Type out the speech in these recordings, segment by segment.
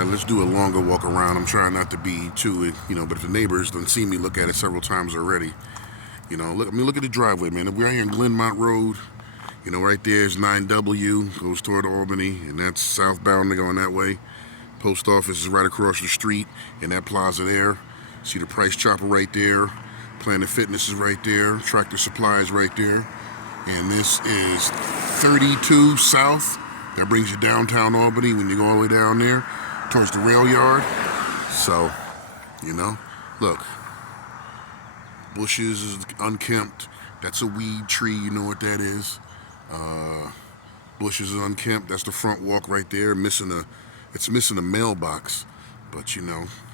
right, let's do a longer walk around. I'm trying not to be too, but if the neighbors done seen me look at it several times already, look at the driveway, man. If we're out here in Glenmont Road, right there is 9W, goes toward Albany, and that's southbound going that way. Post office is right across the street in that plaza there. See the Price Chopper right there. Planet Fitness is right there. Tractor Supply is right there. And this is 32 South. That brings you downtown Albany when you go all the way down there towards the rail yard. So, look, bushes is unkempt. That's a weed tree, you know what that is. Bushes is unkempt. That's the front walk right there. It's missing a mailbox. But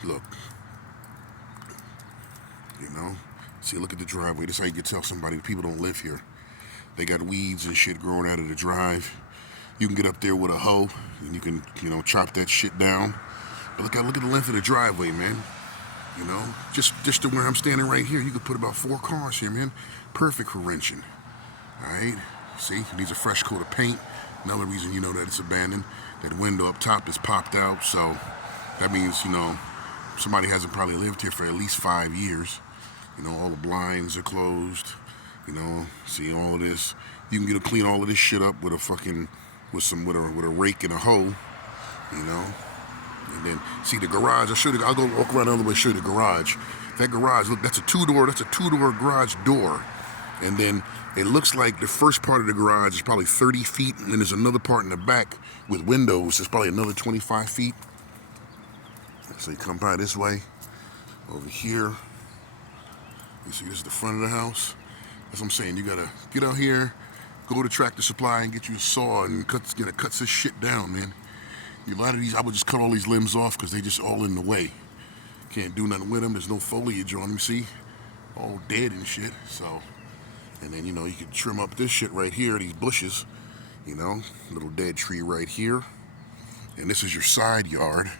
look, see, look at the driveway. This is how you can tell somebody people don't live here. They got weeds and shit growing out of the drive. You can get up there with a hoe and you can, chop that shit down. But look at the length of the driveway, man. Just to where I'm standing right here, you could put about 4 cars here, man. Perfect for wrenching. All right. See, it needs a fresh coat of paint. Another reason you know that it's abandoned. That window up top is popped out, so that means somebody hasn't probably lived here for at least 5 years. All the blinds are closed. See all of this. You can clean all of this shit up with a rake and a hoe. And then see the garage. I'll go walk around the other way. Show you the garage. That garage. Look, that's a two-door garage door. And then it looks like the first part of the garage is probably 30 feet, and then there's another part in the back with windows. It's probably another 25 feet. So you come by this way, over here. You see, this is the front of the house. That's what I'm saying. You gotta get out here, go to Tractor Supply and get you a saw and cut this shit down, man. A lot of these, I would just cut all these limbs off because they just all in the way. Can't do nothing with them. There's no foliage on them, see? All dead and shit, so. And then, you can trim up this shit right here, these bushes. Little dead tree right here. And this is your side yard.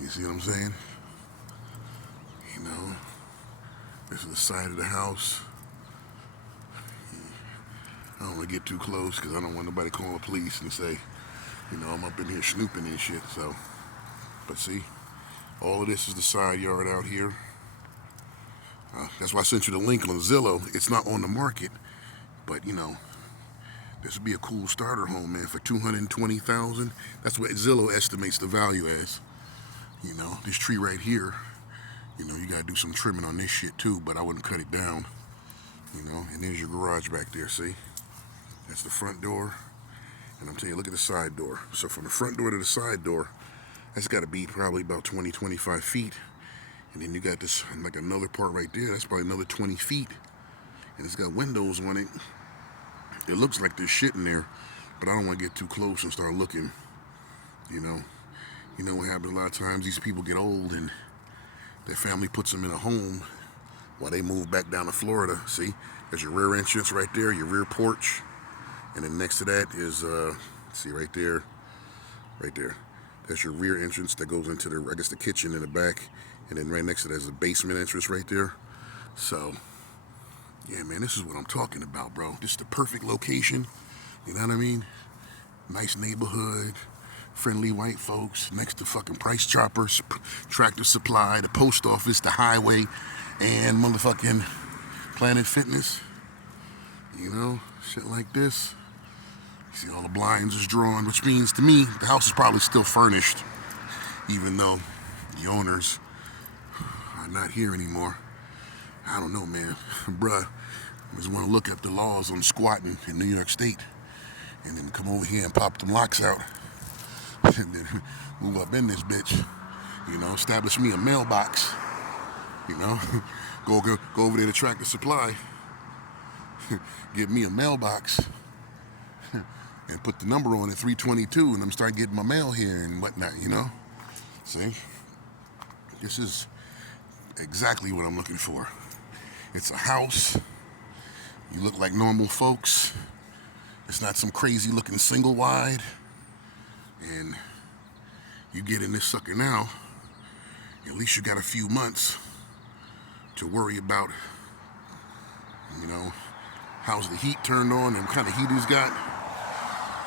You see what I'm saying? This is the side of the house. I don't want to get too close because I don't want nobody calling the police and say, I'm up in here snooping and shit, so. But see, all of this is the side yard out here. That's why I sent you the link on Zillow. It's not on the market, but this would be a cool starter home, man, for $220,000. That's what Zillow estimates the value as. This tree right here. You gotta do some trimming on this shit too, but I wouldn't cut it down. And there's your garage back there. See, that's the front door, and I'm telling you, look at the side door. So from the front door to the side door, that's got to be probably about 20, 25 feet. And then you got this, like another part right there, that's probably another 20 feet. And it's got windows on it. It looks like there's shit in there, but I don't want to get too close and start looking. You know what happens a lot of times? These people get old and their family puts them in a home while they move back down to Florida. See, there's your rear entrance right there, your rear porch. And then next to that is, see right there. That's your rear entrance that goes into the kitchen in the back. And then right next to that is the basement entrance right there. So, yeah, man, this is what I'm talking about, bro. This is the perfect location. You know what I mean? Nice neighborhood, friendly white folks, next to fucking Price Choppers, Tractor Supply, the post office, the highway, and motherfucking Planet Fitness. Shit like this. You see all the blinds is drawn, which means to me, the house is probably still furnished, even though the owners are not here anymore. I don't know, man. Bruh, I just want to look up the laws on squatting in New York State and then come over here and pop them locks out and then move up in this bitch. Establish me a mailbox. Go over there to Tractor Supply, get me a mailbox and put the number on it, 322, and I'm start getting my mail here and whatnot, See? This is exactly what I'm looking for. It's a house. You look like normal folks. It's not some crazy looking single wide. And you get in this sucker now, at least you got a few months to worry about, how's the heat turned on and what kind of heat he's got.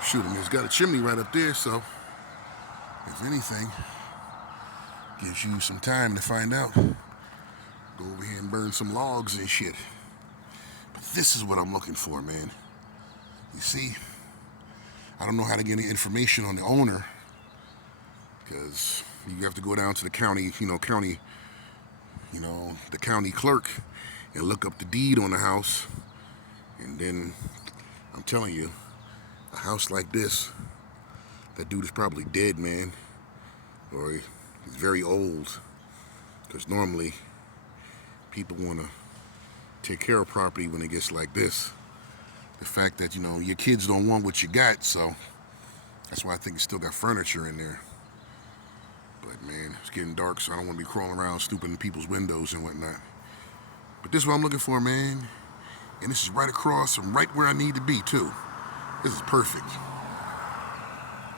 Shoot, and it's got a chimney right up there, so, if anything, gives you some time to find out. Go over here and burn some logs and shit. But this is what I'm looking for, man. You see, I don't know how to get any information on the owner, because you have to go down to the county, the county clerk, and look up the deed on the house. And then, I'm telling you, a house like this, that dude is probably dead, man. Or he's very old. Because normally, people want to take care of property when it gets like this. The fact that, your kids don't want what you got, so that's why I think you still got furniture in there. But man, it's getting dark, so I don't want to be crawling around snooping in people's windows and whatnot. But this is what I'm looking for, man. And this is right across from right where I need to be, too. This is perfect.